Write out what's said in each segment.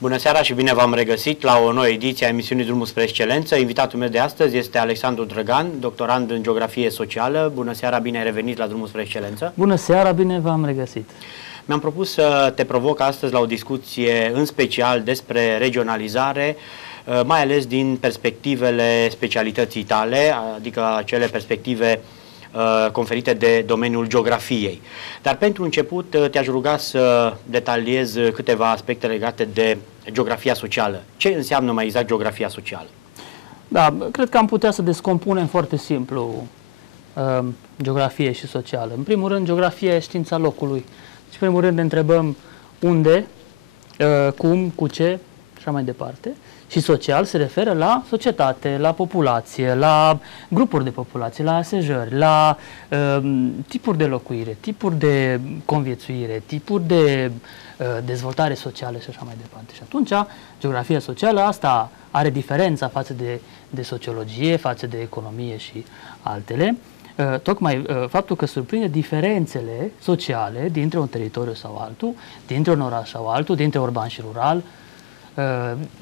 Bună seara și bine v-am regăsit la o nouă ediție a emisiunii Drumul spre Excelență. Invitatul meu de astăzi este Alexandru Drăgan, doctorand în Geografie Socială. Bună seara, bine ai revenit la Drumul spre Excelență. Bună seara, bine v-am regăsit. Mi-am propus să te provoc astăzi la o discuție în special despre regionalizare, mai ales din perspectivele specialității tale, adică acele perspective conferite de domeniul geografiei. Dar pentru început te-aș ruga să detaliez câteva aspecte legate de geografia socială. Ce înseamnă mai exact geografia socială? Da, cred că am putea să descompunem foarte simplu geografie și socială. În primul rând, geografia e știința locului. Deci, în primul rând, ne întrebăm unde, cum, cu ce și așa mai departe. Și social se referă la societate, la populație, la grupuri de populație, la asejări, la tipuri de locuire, tipuri de conviețuire, tipuri de dezvoltare socială și așa mai departe. Și atunci, geografia socială asta are diferența față de sociologie, față de economie și altele. Tocmai faptul că surprinde diferențele sociale dintre un teritoriu sau altul, dintre un oraș sau altul, dintre urban și rural,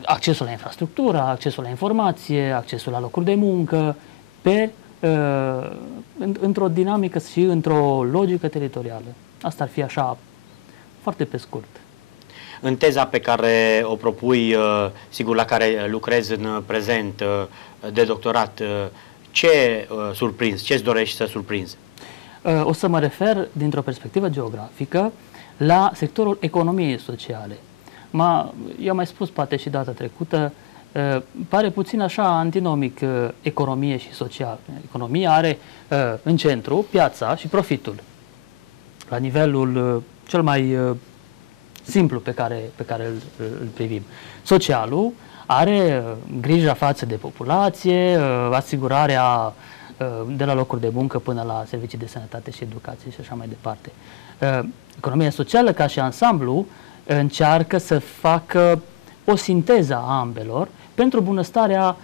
accesul la infrastructură, accesul la informație, accesul la locuri de muncă, într-o dinamică și într-o logică teritorială. Asta ar fi așa, foarte pe scurt. În teza pe care o propui, sigur la care lucrezi în prezent de doctorat, ce surprinzi, ce-ți dorești să surprinzi? O să mă refer, dintr-o perspectivă geografică, la sectorul economiei sociale. Eu am mai spus, poate și data trecută, pare puțin așa antinomic economie și social. Economia are în centru piața și profitul, la nivelul cel mai simplu pe care îl privim. Socialul are grija față de populație, asigurarea de la locuri de muncă până la servicii de sănătate și educație și așa mai departe. Economia socială, ca și ansamblu, încearcă să facă o sinteză a ambelor pentru bunăstarea,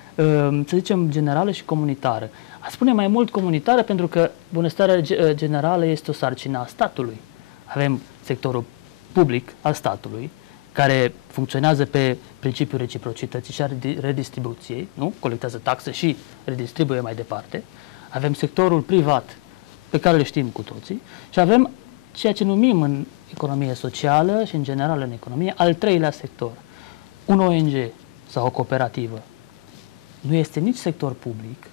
să zicem, generală și comunitară. A spune mai mult comunitară pentru că bunăstarea generală este o sarcină a statului. Avem sectorul public al statului, care funcționează pe principiul reciprocității și a redistribuției, nu? Colectează taxe și redistribuie mai departe. Avem sectorul privat, pe care le știm cu toții, și avem ceea ce numim în economie socială și în general în economie al treilea sector. Un ONG sau o cooperativă nu este nici sector public,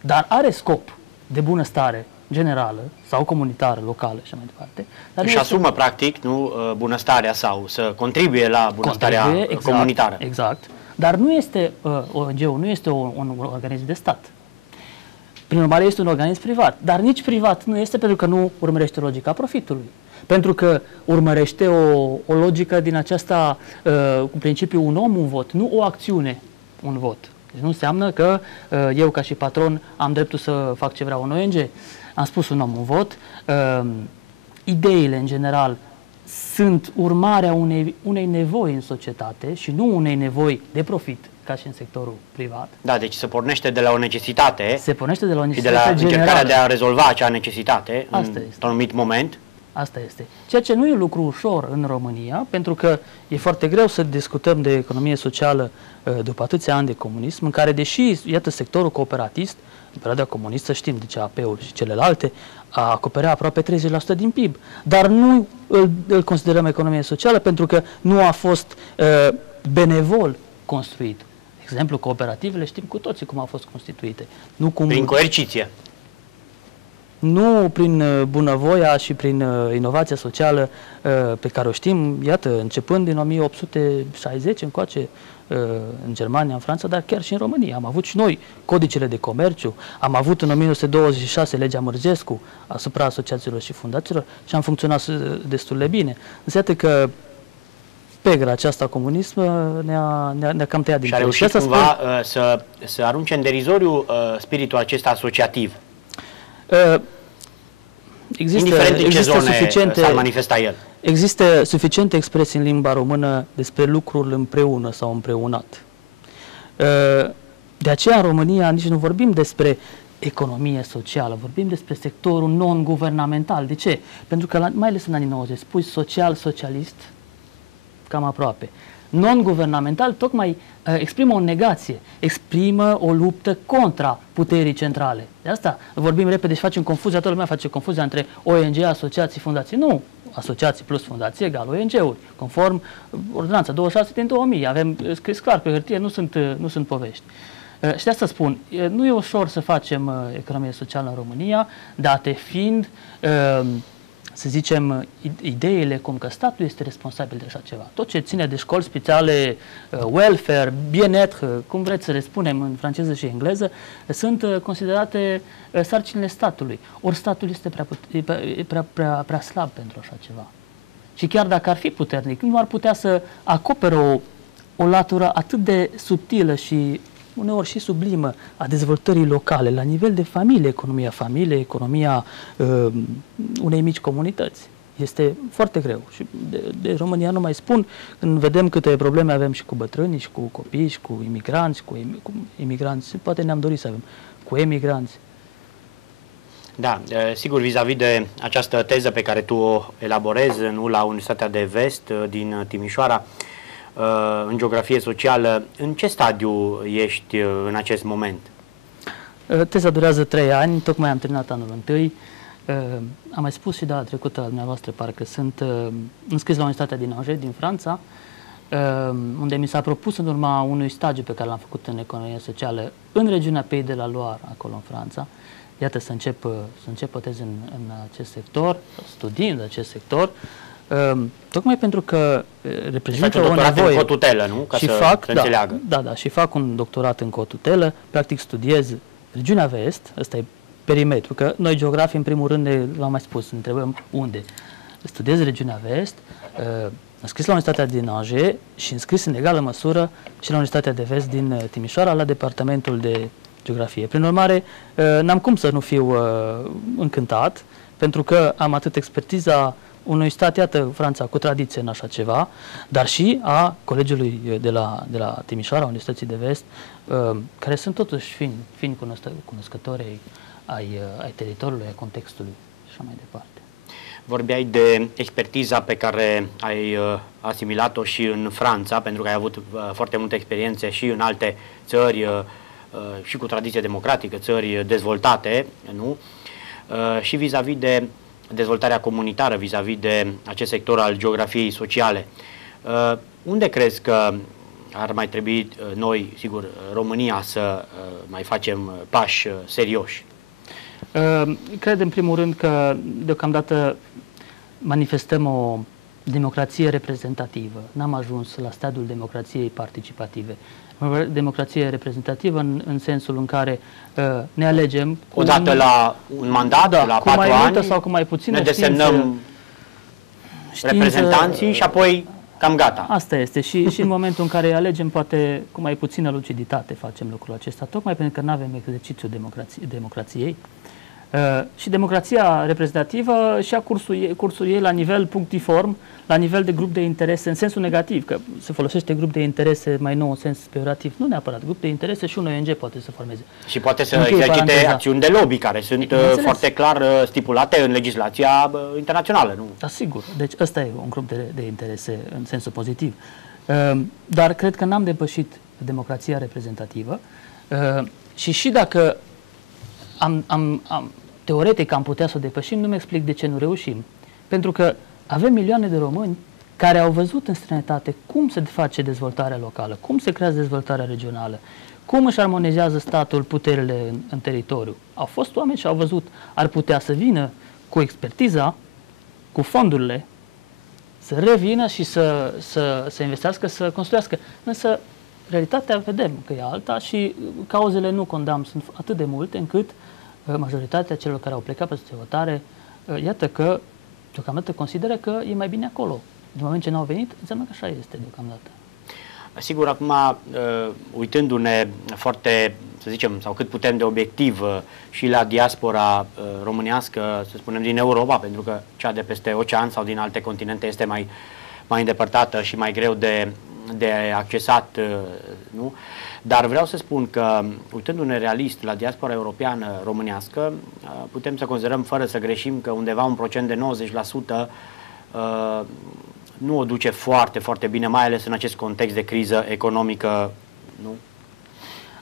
dar are scop de bunăstare generală sau comunitară, locală și mai departe. Și asumă, practic, nu, bunăstarea sau să contribuie la bunăstarea comunitară. Exact. Dar nu este, ONG-ul nu este un organism de stat. Prin urmare, este un organism privat. Dar nici privat nu este, pentru că nu urmărește logica profitului. Pentru că urmărește o logică din aceasta, cu principiul un om, un vot, nu o acțiune, un vot. Deci nu înseamnă că eu, ca și patron, am dreptul să fac ce vreau un ONG. Am spus un om, un vot. Ideile, în general, sunt urmarea unei nevoi în societate și nu unei nevoi de profit, ca și în sectorul privat. Da, deci se pornește de la o necesitate. Se pornește de la o și necesitate de la generală. Încercarea de a rezolva acea necesitate într-un anumit moment. Asta este. Ceea ce nu e lucru ușor în România, pentru că e foarte greu să discutăm de economie socială după atâția ani de comunism, în care, deși, iată, sectorul cooperatist, în perioada comunistă, știm de ce AP-ul și celelalte, acoperea aproape 30% din PIB. Dar nu îl considerăm economie socială pentru că nu a fost benevol construit. De exemplu, cooperativele știm cu toții cum au fost constituite. Prin coerciție. Nu prin bunăvoia și prin inovația socială pe care o știm, iată, începând din 1860 încoace, în Germania, în Franța, dar chiar și în România. Am avut și noi codicele de comerciu, am avut în 1926 legea Mărgescu asupra asociațiilor și fundațiilor și am funcționat destul de bine. Însă iată că pegra aceasta comunism ne-a cam tăiat din și a reușit cumva să arunce în derizoriu spiritul acesta asociativ. Indiferent în ce zone s-ar manifesta el. Există suficiente expresii în limba română despre lucrul împreună sau împreunat. De aceea în România nici nu vorbim despre economie socială, vorbim despre sectorul non-guvernamental. De ce? Pentru că, mai ales în anii 90, spui social, socialist, cam aproape. non-guvernamental tocmai exprimă o negație, exprimă o luptă contra puterii centrale. De asta vorbim repede și facem confuzia, toată lumea face confuzia între ONG, asociații, fundații. Nu, asociații plus fundații egal ONG-uri, conform ordonanța 26 din 2000. Avem scris clar pe hârtie, nu sunt povești. Și de asta spun, nu e ușor să facem economie socială în România, date fiind, să zicem, ideile cum că statul este responsabil de așa ceva. Tot ce ține de școli speciale, welfare, bien-être, cum vreți să le spunem în franceză și engleză, sunt considerate sarcinile statului. Ori statul este prea slab pentru așa ceva. Și chiar dacă ar fi puternic, nu ar putea să acopere o latură atât de subtilă și uneori și sublimă a dezvoltării locale, la nivel de familie, economia unei mici comunități. Este foarte greu. Și de România nu mai spun, când vedem câte probleme avem și cu bătrânii, și cu copii, și cu imigranți, cu imigranți, poate ne-am dorit să avem, cu emigranți. Da, sigur, vis-a-vis de această teză pe care tu o elaborezi la Universitatea de Vest din Timișoara, în geografie socială, în ce stadiu ești în acest moment? Teza durează 3 ani, tocmai am terminat anul întâi. Am mai spus și data trecută la dumneavoastră, parcă sunt înscris la Universitatea din Angers, din Franța, unde mi s-a propus în urma unui stagiu pe care l-am făcut în economie socială în regiunea Pays de la Loire, acolo în Franța. Iată, să încep o teză în acest sector, studiind acest sector, tocmai pentru că reprezintă o nevoie. În cotutelă, nu? Ca și să fac, se înțeleagă. Da, și fac un doctorat în cotutelă, practic studiez regiunea Vest, ăsta e perimetru, că noi geografii în primul rând, v-am mai spus, ne întrebăm unde. Studiez regiunea Vest, înscris la Universitatea din Angers și înscris în egală măsură și la Universitatea de Vest din Timișoara, la departamentul de geografie. Prin urmare, n-am cum să nu fiu încântat, pentru că am atât expertiza unui stat, iată, Franța, cu tradiție în așa ceva, dar și a colegiului de la Timișoara, Universității de Vest, care sunt totuși fini cunoscători ai teritoriului, ai contextului și așa mai departe. Vorbeai de expertiza pe care ai asimilat-o și în Franța, pentru că ai avut foarte multe experiențe și în alte țări și cu tradiție democratică, țări dezvoltate, nu? Și vis-a-vis de dezvoltarea comunitară, vis-a-vis de acest sector al geografiei sociale. Unde crezi că ar mai trebui noi, sigur, România, să mai facem pași serioși? Cred, în primul rând, că deocamdată manifestăm o democrație reprezentativă. N-am ajuns la stadiul democrației participative. Democrație reprezentativă în sensul în care ne alegem odată la un mandat, la 4 ani, sau cu mai puțină ne desemnăm reprezentanții și apoi cam gata. Asta este. Și în momentul în care îi alegem, poate cu mai puțină luciditate facem lucrul acesta, tocmai pentru că nu avem exercițiul democrației. Și democrația reprezentativă și-a cursul ei la nivel punctiform, la nivel de grup de interese, în sensul negativ, că se folosește grup de interese mai nou în sens pejorativ. Nu neapărat. Grup de interese și un ONG poate să formeze. Și poate să exercite acțiuni de lobby, care sunt foarte clar stipulate în legislația internațională, nu? Da, sigur. Deci ăsta e un grup de interese în sensul pozitiv. Dar cred că n-am depășit democrația reprezentativă și dacă teoretic am putea să o depășim, nu-mi explic de ce nu reușim. Pentru că avem milioane de români care au văzut în străinătate cum se face dezvoltarea locală, cum se creează dezvoltarea regională, cum își armonizează statul puterile în teritoriu. Au fost oameni și au văzut, ar putea să vină cu expertiza, cu fondurile, să revină și să investească, să construiască. Însă, realitatea vedem că e alta și cauzele nu condamn, sunt atât de multe încât majoritatea celor care au plecat pe hotare, iată că deocamdată consideră că e mai bine acolo. Din moment ce n-au venit, înseamnă că așa este deocamdată. Sigur, acum, uitându-ne foarte, să zicem, sau cât putem de obiectiv și la diaspora românească, să spunem, din Europa, pentru că cea de peste ocean sau din alte continente este mai îndepărtată și mai greu de accesat, nu? Dar vreau să spun că, uitându-ne realist la diaspora europeană românească, putem să considerăm, fără să greșim, că undeva un procent de 90% nu o duce foarte, foarte bine, mai ales în acest context de criză economică, nu?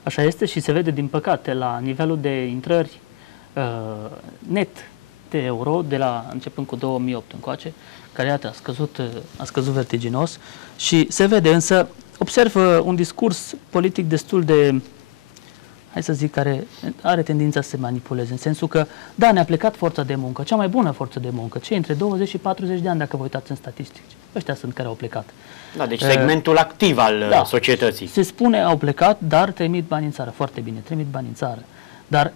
Așa este și se vede, din păcate, la nivelul de intrări net de euro, de la începând cu 2008 încoace, care iată a scăzut vertiginos și se vede, însă observ un discurs politic destul de, hai să zic, care are tendința să se manipuleze, în sensul că, da, ne-a plecat forța de muncă, cea mai bună forță de muncă, cei între 20 și 40 de ani, dacă vă uitați în statistici. Ăștia sunt care au plecat. Da, deci segmentul activ al societății. Se spune au plecat, dar trimit bani în țară. Foarte bine, trimit bani în țară. Dar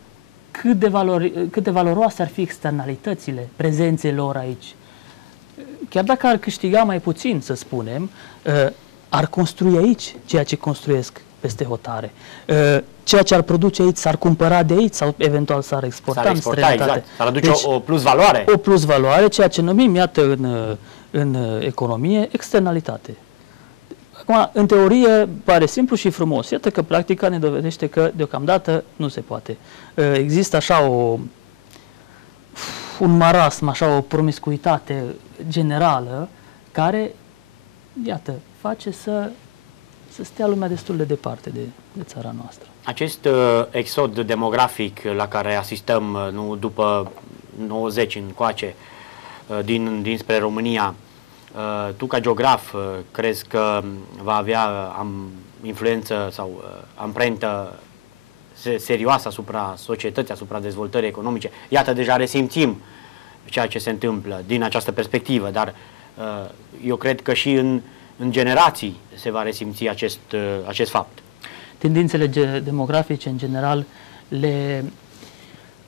cât de valoroase ar fi externalitățile prezenței lor aici? Chiar dacă ar câștiga mai puțin, să spunem, ar construi aici ceea ce construiesc peste hotare. Ceea ce ar produce aici s-ar cumpăra de aici sau eventual s-ar exporta în străinătate. Exact. S-ar aduce o plus valoare. O plus valoare, ceea ce numim, iată, în economie, externalitate. Acum, în teorie, pare simplu și frumos. Iată că practica ne dovedește că deocamdată nu se poate. Există așa un marasm, așa o promiscuitate generală care, iată, face să stea lumea destul de departe de țara noastră. Acest exod demografic la care asistăm nu, după 90 încoace dinspre România, tu ca geograf crezi că va avea influență sau amprentă serioasă asupra societății, asupra dezvoltării economice? Iată, deja resimțim ceea ce se întâmplă din această perspectivă, dar eu cred că și în generații se va resimți acest fapt. Tendințele demografice, în general, le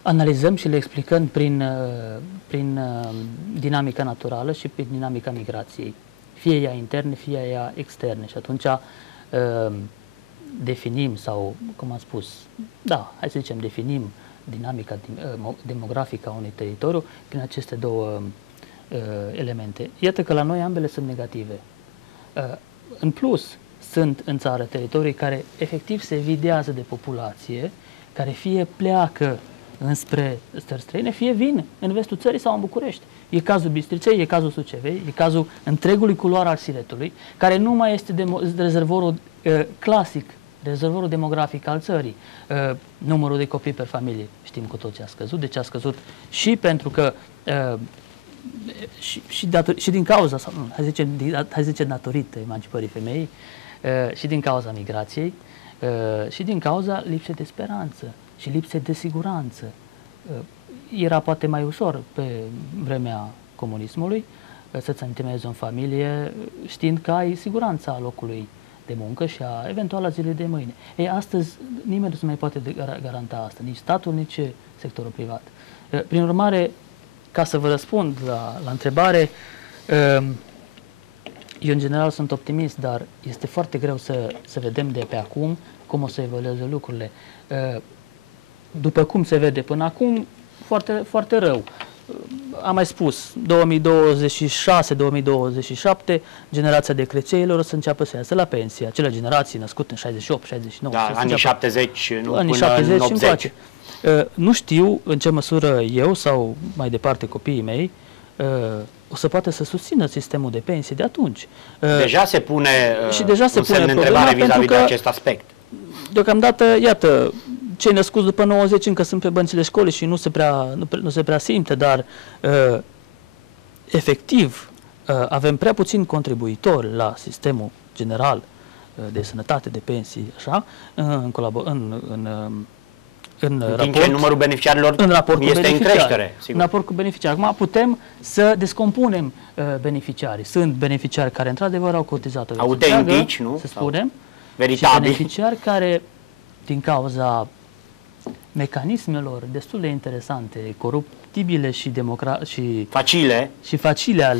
analizăm și le explicăm prin dinamica naturală și prin dinamica migrației, fie ea interne, fie ea externe. Și atunci definim sau, cum am spus, da, hai să zicem, definim dinamica demografică a unui teritoriu prin aceste două elemente. Iată că la noi ambele sunt negative. În plus, sunt în țară teritorii care efectiv se evidează de populație, care fie pleacă înspre țări străine, fie vin în vestul țării sau în București. E cazul Bistriței, e cazul Sucevei, e cazul întregului culoar al Siletului, care nu mai este rezervorul clasic, rezervorul demografic al țării. Numărul de copii per familie, știm cu toții, a scăzut. Deci a scăzut și pentru că și din cauza, sau, hai zice datorită emancipării femeii, și din cauza migrației, și din cauza lipsei de speranță și lipsei de siguranță. Era poate mai ușor pe vremea comunismului să-ți întemeiezi o familie știind că ai siguranța locului de muncă și eventual a zilei de mâine. Ei, astăzi nimeni nu se mai poate garanta asta, nici statul, nici sectorul privat. Prin urmare, ca să vă răspund la întrebare, eu în general sunt optimist, dar este foarte greu să vedem de pe acum cum o să evolueze lucrurile. După cum se vede până acum, foarte, foarte rău. Am mai spus, 2026-2027, generația de crețeilor o să înceapă să iasă la pensie. Acele generații născute în 68, 69. Da, anii 70, nu, anii până 70 în 80. Încoace. Nu știu în ce măsură eu sau mai departe copiii mei o să poată să susțină sistemul de pensie de atunci. Deja se pune și deja se pune întrebare vis-a-vis de acest aspect. Deocamdată, iată, cei născuți după 90 încă sunt pe bănțile școlii și nu se prea simte, dar efectiv avem prea puțini contribuitori la sistemul general de sănătate, de pensii, așa, în raport, numărul beneficiarilor este în creștere. Sigur. În raport cu beneficiari. Acum putem să descompunem beneficiarii. Sunt beneficiari care într-adevăr au cotizat o viață întreagă, nu? Să spunem, veritabil. Și beneficiari care, din cauza mecanismelor destul de interesante, coruptibile și facile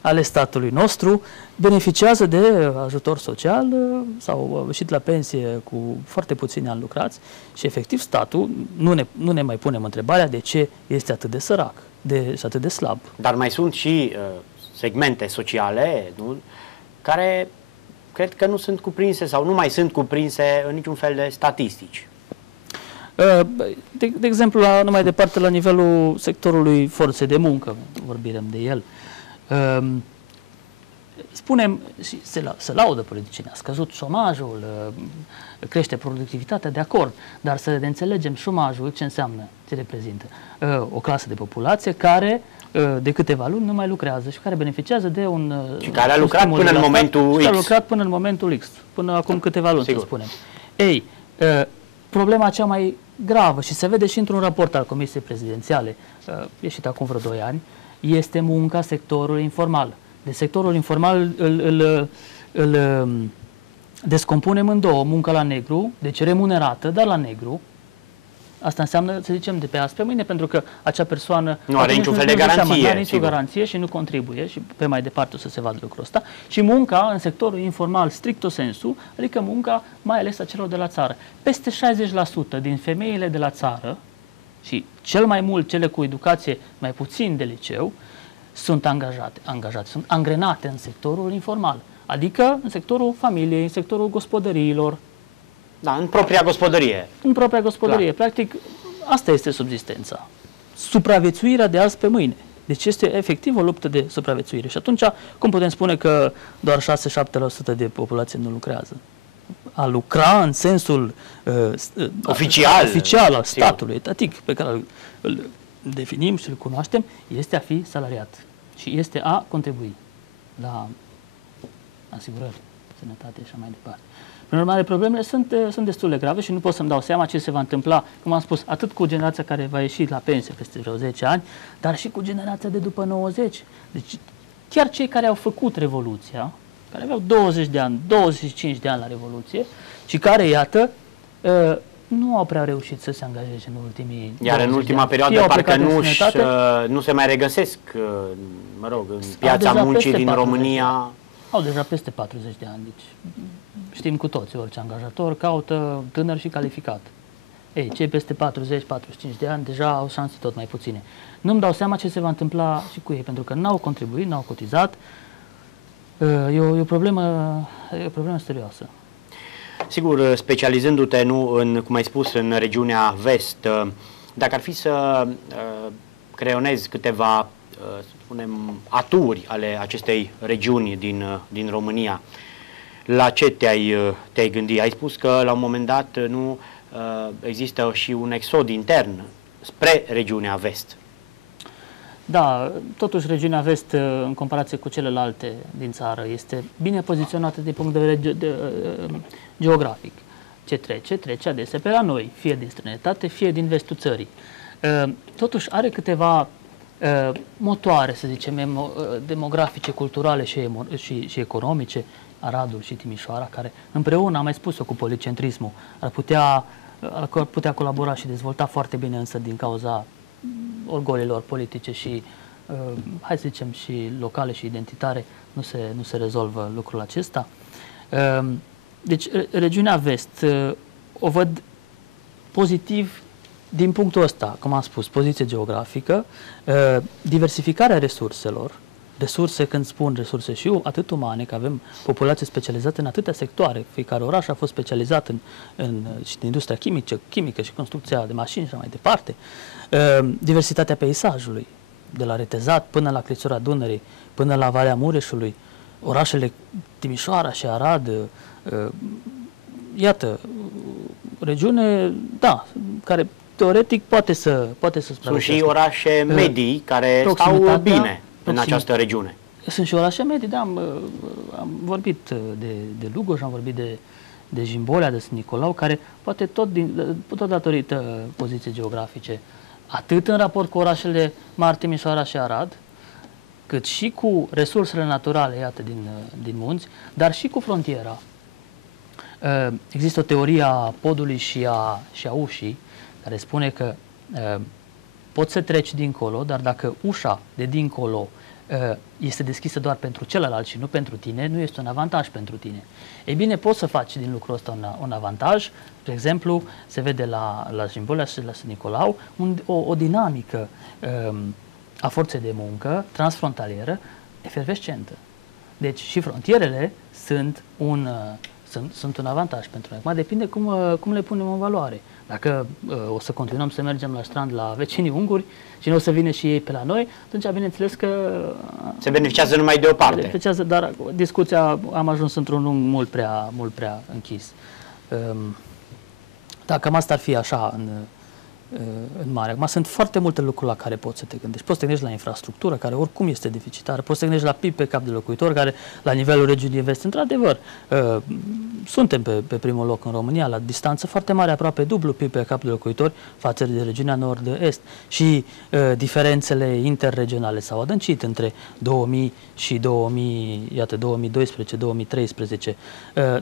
ale statului nostru, beneficiază de ajutor social sau au ieșit la pensie cu foarte puțini ani lucrați și efectiv statul, nu ne mai punem întrebarea de ce este atât de sărac, și atât de slab. Dar mai sunt și segmente sociale, nu, care cred că nu sunt cuprinse sau nu mai sunt cuprinse în niciun fel de statistici. De exemplu, numai departe, la nivelul sectorului forței de muncă, vorbim de el, spunem și se laudă politicienii, a scăzut șomajul, crește productivitatea, de acord, dar să ne înțelegem șomajul ce înseamnă, ce reprezintă. O clasă de populație care de câteva luni nu mai lucrează și care beneficiază de un și care a lucrat până în momentul X. Și a lucrat până în momentul X, până acum câteva luni, să spunem. Ei, problema cea mai gravă, și se vede și într-un raport al Comisiei Prezidențiale, ieșit acum vreo 2 ani, este munca sectorului informal. De sectorul informal îl descompunem în două, munca la negru, deci remunerată, dar la negru. Asta înseamnă, să zicem, de pe azi pe mâine, pentru că acea persoană nu are niciun fel de garanție. Nu are nicio garanție și nu contribuie și pe mai departe o să se vadă lucrul ăsta. Și munca în sectorul informal, stricto sensu, adică munca mai ales a celor de la țară. Peste 60% din femeile de la țară și cel mai mult cele cu educație mai puțin de liceu sunt angajate, sunt angrenate în sectorul informal, adică în sectorul familiei, în sectorul gospodăriilor. Da, în propria gospodărie. În propria gospodărie. Clar. Practic, asta este subzistența. Supraviețuirea de azi pe mâine. Deci este efectiv o luptă de supraviețuire. Și atunci, cum putem spune că doar 6-7% de populație nu lucrează? A lucra în sensul oficial al statului, etatic, pe care îl definim și îl cunoaștem, este a fi salariat. Și este a contribui la asigurări, sănătate și așa mai departe. Prin urmare, problemele sunt destul de grave și nu pot să-mi dau seama ce se va întâmpla, cum am spus, atât cu generația care va ieși la pensie peste vreo 10 ani, dar și cu generația de după 90. Deci, chiar cei care au făcut Revoluția, care aveau 20 de ani, 25 de ani la Revoluție și care, iată, nu au prea reușit să se angajeze în ultimii Iar în ultima perioadă parcă nu se mai regăsesc, mă rog, în piața muncii din România. Au deja peste 40 de ani, deci știm cu toți, orice angajator caută tânăr și calificat. Ei, cei peste 40-45 de ani deja au șanse tot mai puține. Nu-mi dau seama ce se va întâmpla și cu ei, pentru că n-au contribuit, n-au cotizat. E o problemă serioasă. Sigur, specializându-te, cum ai spus, în regiunea vest, dacă ar fi să creionezi câteva, spunem, aturi ale acestei regiuni din România, la ce te-ai gândit? Ai spus că la un moment dat nu există și un exod intern spre regiunea vest. Da, totuși regiunea vest, în comparație cu celelalte din țară, este bine poziționată din punct de vedere geografic. Ce trece adesea pe la noi, fie din străinătate, fie din vestul țării. Totuși are câteva motoare, să zicem, demografice, culturale și economice, Aradul și Timișoara, care împreună, am mai spus-o, cu policentrismul, ar putea colabora și dezvolta foarte bine, însă din cauza orgolilor politice și, hai să zicem, și locale și identitare, nu se rezolvă lucrul acesta. Deci, regiunea vest o văd pozitiv din punctul ăsta, cum am spus, poziție geografică, diversificarea resurselor, resurse, când spun resurse și atât umane, că avem populație specializată în atâtea sectoare, fiecare oraș a fost specializat în industria chimică și construcția de mașini și așa mai departe, diversitatea peisajului, de la Retezat până la Crițura Dunării, până la Valea Mureșului, orașele Timișoara și Arad, iată, regiune, da, care teoretic poate să supraviețuiască. Sunt și orașe medii care stau bine în această regiune. Sunt și orașe medii, da, am vorbit de Lugoj, am vorbit de Jimbolea, de Sân Nicolau, care poate tot datorită poziției geografice, atât în raport cu orașele mari, Timișoara și Arad, cât și cu resursele naturale, iată, din munți, dar și cu frontiera. Există o teorie a podului și a ușii, care spune că poți să treci dincolo, dar dacă ușa de dincolo este deschisă doar pentru celălalt și nu pentru tine, nu este un avantaj pentru tine. Ei bine, poți să faci din lucrul ăsta un avantaj. De exemplu, se vede la Jimbolea și la Sân Nicolau o dinamică a forței de muncă transfrontalieră efervescentă. Deci și frontierele sunt sunt un avantaj pentru noi. Acum depinde cum le punem în valoare. Dacă o să continuăm să mergem la strand la vecinii unguri și nu o să vină și ei pe la noi, atunci bineînțeles că se beneficiază numai de o parte. Beneficiază, dar discuția am ajuns într-un lung mult prea închis. Da, cam asta ar fi așa în mare. Acum sunt foarte multe lucruri la care poți să te gândești. Poți să te gândești la infrastructură, care oricum este deficitară. Poți să te gândești la PIB pe cap de locuitor, care la nivelul regiunii vest, într-adevăr, suntem pe primul loc în România, la distanță foarte mare, aproape dublu PIB pe cap de locuitor față de regiunea nord-est. Și diferențele interregionale s-au adâncit între 2000 și 2012-2013,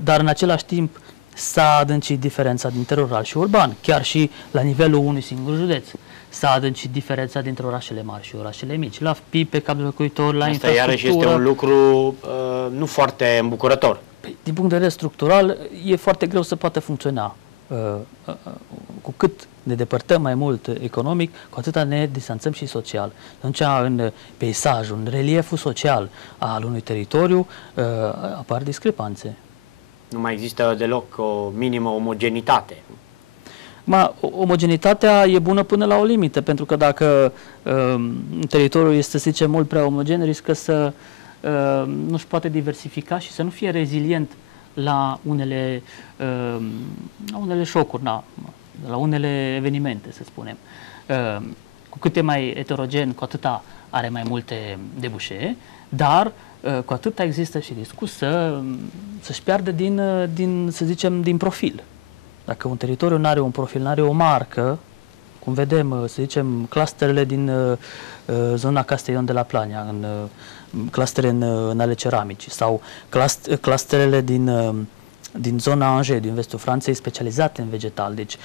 dar în același timp s-a adâncit diferența dintre rural și urban, chiar și la nivelul unui singur județ. S-a adâncit diferența dintre orașele mari și orașele mici, la PIB pe cap de locuitor, la infrastructură. Asta iarăși este un lucru nu foarte îmbucurător. Din punct de vedere structural, e foarte greu să poată funcționa. Cu cât ne depărtăm mai mult economic, cu atâta ne distanțăm și social. Atunci, în peisajul, în relieful social al unui teritoriu, apar discrepanțe. Nu mai există deloc o minimă omogenitate. Omogenitatea e bună până la o limită, pentru că dacă teritoriul este, să zicem, mult prea omogen, riscă să nu-și poate diversifica și să nu fie rezilient la unele șocuri, la unele evenimente, să spunem. Cu cât e mai heterogen, cu atâta are mai multe debușee, dar cu atâta există și riscul să-și piardă să zicem, din profil. Dacă un teritoriu nu are un profil, nu are o marcă, cum vedem, să zicem, clusterele din zona Castellón de la Plana, clustere în ale ceramicii, sau clusterele din zona Angers, din vestul Franței, specializate în vegetal. Deci,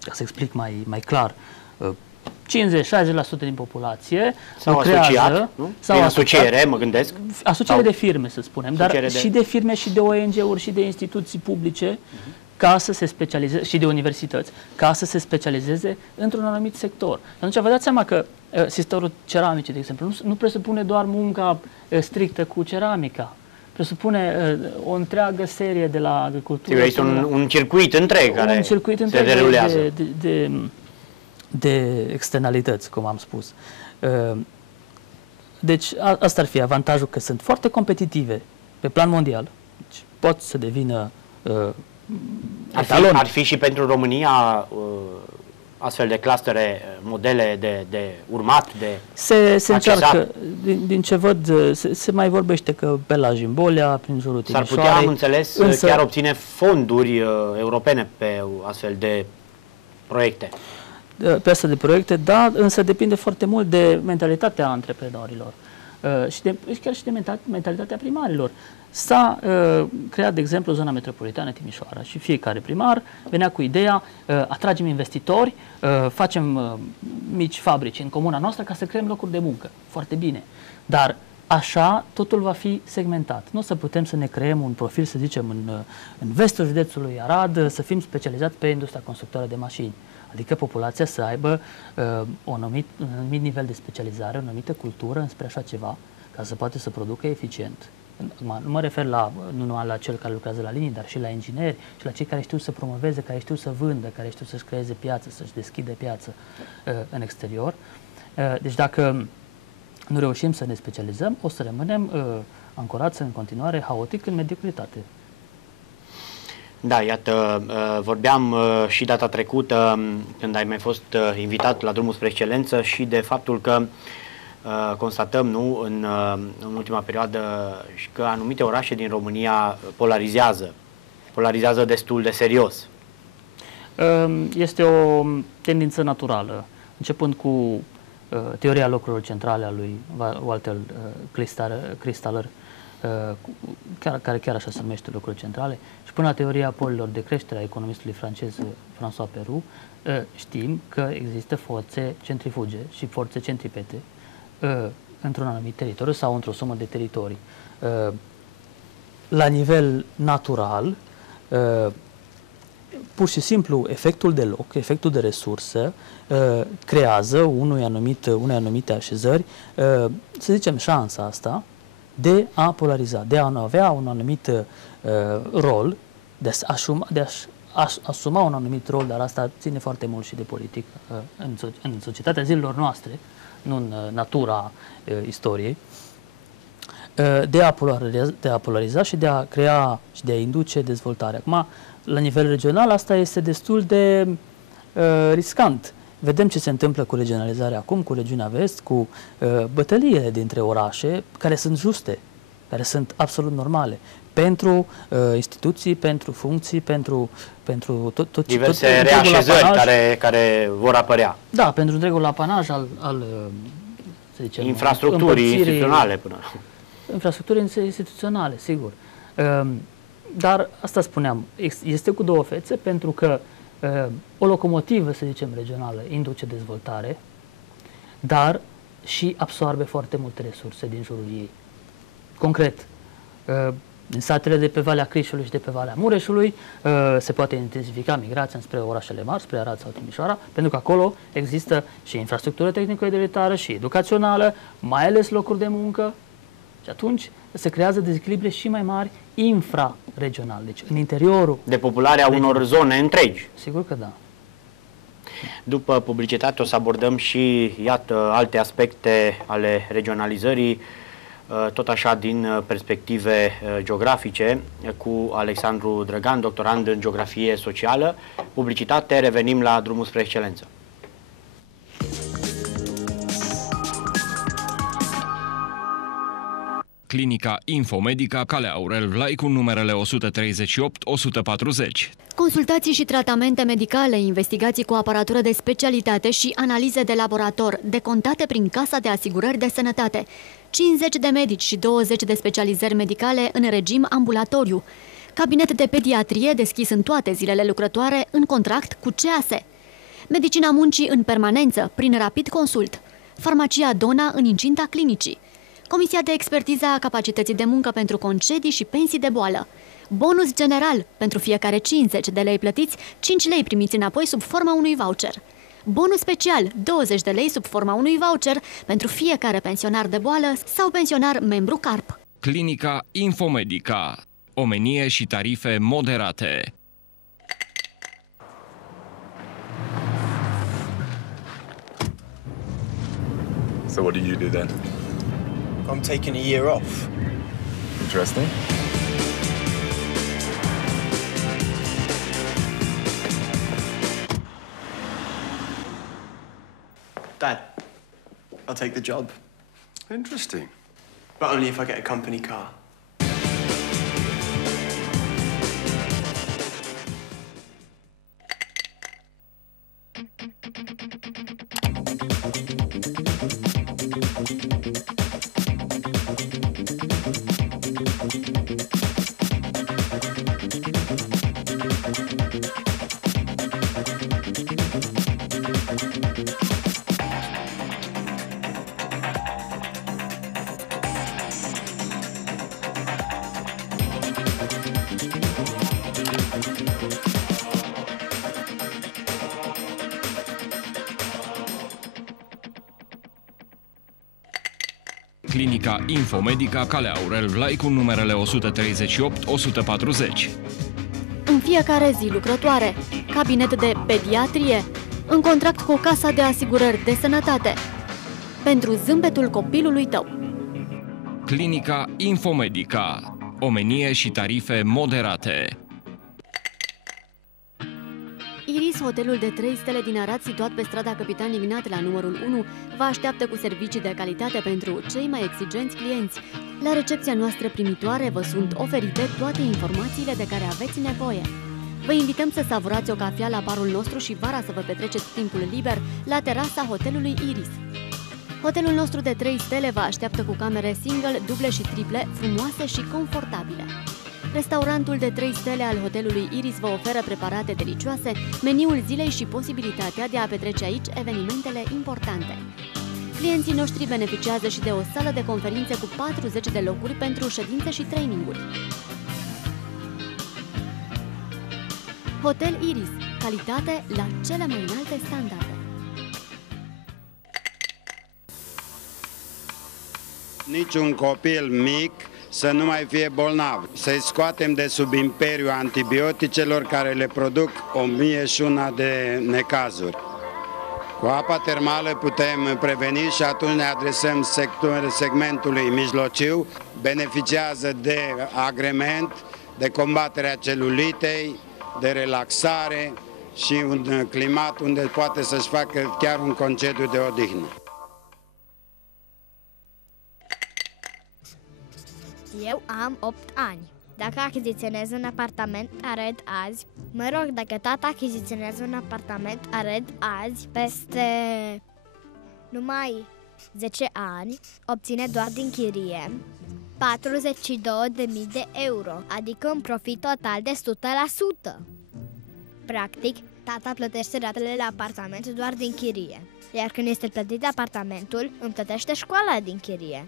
ca să explic mai clar, 50-60% din populație sau asociat, nu? Sau asociere, mă gândesc. Asociere de firme, să spunem, dar și de firme și de ONG-uri și de instituții publice ca să se specializeze, și de universități, ca să se specializeze într-un anumit sector. Atunci vă dați seama că sectorul ceramicii, de exemplu, nu presupune doar munca strictă cu ceramica, presupune o întreagă serie de la agricultură. Este un circuit întreg care se derulează. De externalități, cum am spus. Deci asta ar fi avantajul, că sunt foarte competitive pe plan mondial. Deci pot să devină ar fi și pentru România astfel de clustere, modele de urmat, de se încearcă, din ce văd, se mai vorbește că pe la Jimbolia, prin jurul Timișoarei. S-ar putea, am înțeles, chiar obține fonduri europene pe astfel de proiecte. Pe astfel de proiecte, da, însă depinde foarte mult de mentalitatea antreprenorilor și chiar și de mentalitatea primarilor. S-a creat, de exemplu, zona metropolitană Timișoara și fiecare primar venea cu ideea, atragem investitori, facem mici fabrici în comuna noastră ca să creăm locuri de muncă. Foarte bine. Dar așa totul va fi segmentat. Nu o să putem să ne creăm un profil, să zicem, în vestul județului Arad, să fim specializați pe industria constructoare de mașini. Adică populația să aibă un anumit nivel de specializare, o anumită cultură înspre așa ceva, ca să poată să producă eficient. Nu mă refer nu numai la cel care lucrează la linii, dar și la ingineri și la cei care știu să promoveze, care știu să vândă, care știu să-și creeze piață, să-și deschide piață în exterior. Deci dacă nu reușim să ne specializăm, o să rămânem ancorați în continuare haotic în mediocritate. Da, iată, vorbeam și data trecută, când ai mai fost invitat la Drumul spre Excelență, și de faptul că constatăm, nu, în ultima perioadă, că anumite orașe din România polarizează destul de serios. Este o tendință naturală, începând cu teoria locurilor centrale a lui Walter Christaller, care chiar așa se numește locurile centrale, și până la teoria polilor de creștere a economistului francez François Perroux, știm că există forțe centrifuge și forțe centripete într-un anumit teritoriu sau într-o sumă de teritorii. La nivel natural, pur și simplu, efectul de loc, efectul de resursă, creează unei anumite așezări, să zicem, șansa asta de a polariza, de a avea un anumit rol, de a asuma un anumit rol, dar asta ține foarte mult și de politică în societatea zilelor noastre, nu în natura istoriei, de a polariza și de a crea și de a induce dezvoltare. Acum, la nivel regional, asta este destul de riscant. Vedem ce se întâmplă cu regionalizarea acum, cu regiunea Vest, cu bătăliile dintre orașe, care sunt juste, care sunt absolut normale, pentru instituții, pentru funcții, pentru tot diverse reașezări care vor apărea. Da, pentru întregul apanaj al să zicem, infrastructurii instituționale până. Infrastructurii instituționale, sigur. Dar asta spuneam, este cu două fețe, pentru că o locomotivă, să zicem, regională induce dezvoltare, dar și absorbe foarte multe resurse din jurul ei. Concret, în satele de pe Valea Crișului și de pe Valea Mureșului se poate intensifica migrația spre orașele mari, spre Arad sau Timișoara, pentru că acolo există și infrastructură tehnico-edilitară și educațională, mai ales locuri de muncă, și atunci se creează dezechilibre și mai mari infraregional, deci în interiorul depopularea unor zone întregi. Sigur că da. După publicitate o să abordăm și, iată, alte aspecte ale regionalizării, tot așa din perspective geografice, cu Alexandru Drăgan, doctorand în geografie socială. Publicitate, revenim la drumul spre excelență. Clinica Infomedica Calea Aurel Vlaicu, numerele 138-140. Consultații și tratamente medicale, investigații cu aparatură de specialitate și analize de laborator, decontate prin Casa de Asigurări de Sănătate. 50 de medici și 20 de specializări medicale în regim ambulatoriu. Cabinet de pediatrie deschis în toate zilele lucrătoare, în contract cu CEASE. Medicina muncii în permanență, prin Rapid Consult. Farmacia Dona în incinta clinicii. Comisia de expertiză a capacității de muncă pentru concedii și pensii de boală. Bonus general, pentru fiecare 50 de lei plătiți, 5 lei primiți înapoi sub forma unui voucher. Bonus special, 20 de lei sub forma unui voucher pentru fiecare pensionar de boală sau pensionar membru CARP. Clinica Infomedica. Omenie și tarife moderate. So what did you do then? I'm taking a year off. Interesting. Dad, I'll take the job. Interesting. But only if I get a company car. Clinica Infomedica Calea Aurel Vlaicu, numerele 138-140. În fiecare zi lucrătoare, cabinet de pediatrie, în contract cu Casa de Asigurări de Sănătate, pentru zâmbetul copilului tău. Clinica Infomedica. Omenie și tarife moderate. Iris, hotelul de 3 stele din Arad, situat pe strada Capitan Ignat la numărul 1, vă așteaptă cu servicii de calitate pentru cei mai exigenți clienți. La recepția noastră primitoare vă sunt oferite toate informațiile de care aveți nevoie. Vă invităm să savurați o cafea la barul nostru și vara să vă petreceți timpul liber la terasa hotelului Iris. Hotelul nostru de 3 stele vă așteaptă cu camere single, duble și triple, frumoase și confortabile. Restaurantul de 3 stele al hotelului Iris vă oferă preparate delicioase, meniul zilei și posibilitatea de a petrece aici evenimentele importante. Clienții noștri beneficiază și de o sală de conferințe cu 40 de locuri pentru ședințe și traininguri. Hotel Iris. Calitate la cele mai înalte standarde. Niciun copil mic să nu mai fie bolnav. Să-i scoatem de sub imperiul antibioticelor care le produc 1001 de necazuri. Cu apa termală putem preveni și atunci ne adresăm segmentului mijlociu. Beneficiază de agrement, de combaterea celulitei, de relaxare și un climat unde poate să-și facă chiar un concediu de odihnă. Eu am 8 ani. Dacă achiziționez un apartament Ared azi, mă rog, dacă tata achiziționează un apartament Ared azi, peste numai 10 ani, obține doar din chirie 42.000 de euro, adică un profit total de 100%. Practic, tata plătește ratele la apartament doar din chirie, iar când este plătit apartamentul, îmi plătește școala din chirie.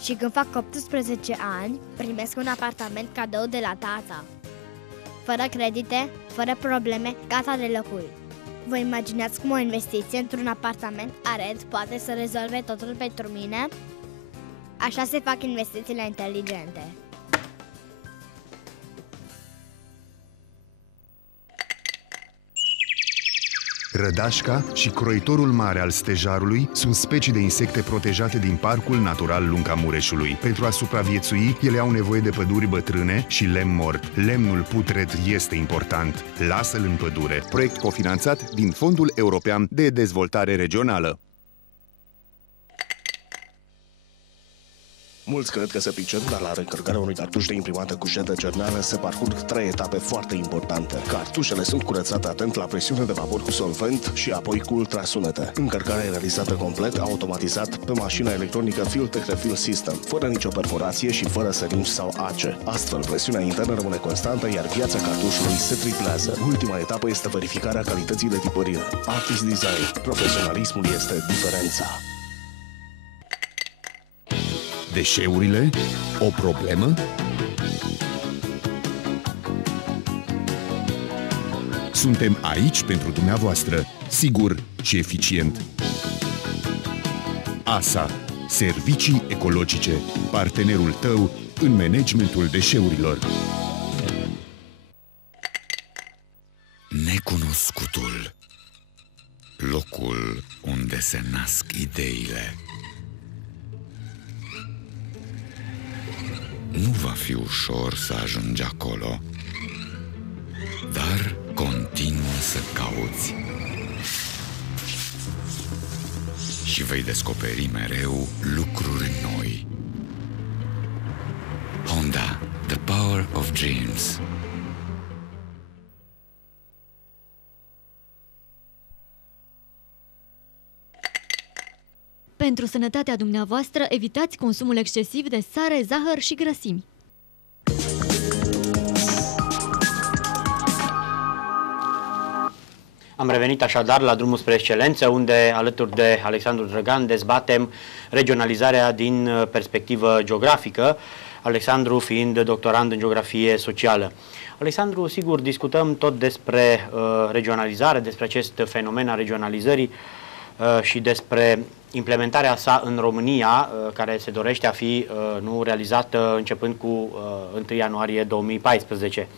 Și când fac 18 ani, primesc un apartament cadou de la tata. Fără credite, fără probleme, gata de locuit. Vă imaginați cum o investiție într-un apartament Ared poate să rezolve totul pentru mine? Așa se fac investițiile inteligente. Rădașca și croitorul mare al stejarului sunt specii de insecte protejate din Parcul Natural Lunca Mureșului. Pentru a supraviețui, ele au nevoie de păduri bătrâne și lemn mort. Lemnul putred este important. Lasă-l în pădure. Proiect cofinanțat din Fondul European de Dezvoltare Regională. Mulți cred că se pricep, dar la recărcarea unui cartuș de imprimată cu jetă cerneală se parcurg 3 etape foarte importante. Cartușele sunt curățate atent la presiune de vapor cu solvent și apoi cu ultrasunete. Încărcarea e realizată complet, automatizat, pe mașina electronică Fuel Tech Refill System, fără nicio perforație și fără seringi sau ace. Astfel, presiunea internă rămâne constantă, iar viața cartușului se triplează. Ultima etapă este verificarea calității de tipărire. Artist Design. Profesionalismul este diferența. Deșeurile? O problemă? Suntem aici pentru dumneavoastră, sigur și eficient. ASA, servicii ecologice, partenerul tău în managementul deșeurilor. Necunoscutul, locul unde se nasc ideile. Nu va fi ușor să ajungi acolo, dar continuă să cauți și vei descoperi mereu lucruri noi. Honda, the power of dreams. Pentru sănătatea dumneavoastră, evitați consumul excesiv de sare, zahăr și grăsimi. Am revenit așadar la drumul spre excelență, unde, alături de Alexandru Drăgan, dezbatem regionalizarea din perspectivă geografică, Alexandru fiind doctorand în geografie socială. Alexandru, sigur, discutăm tot despre regionalizare, despre acest fenomen al regionalizării și despre implementarea sa în România, care se dorește a fi nu realizată începând cu 1 ianuarie 2014.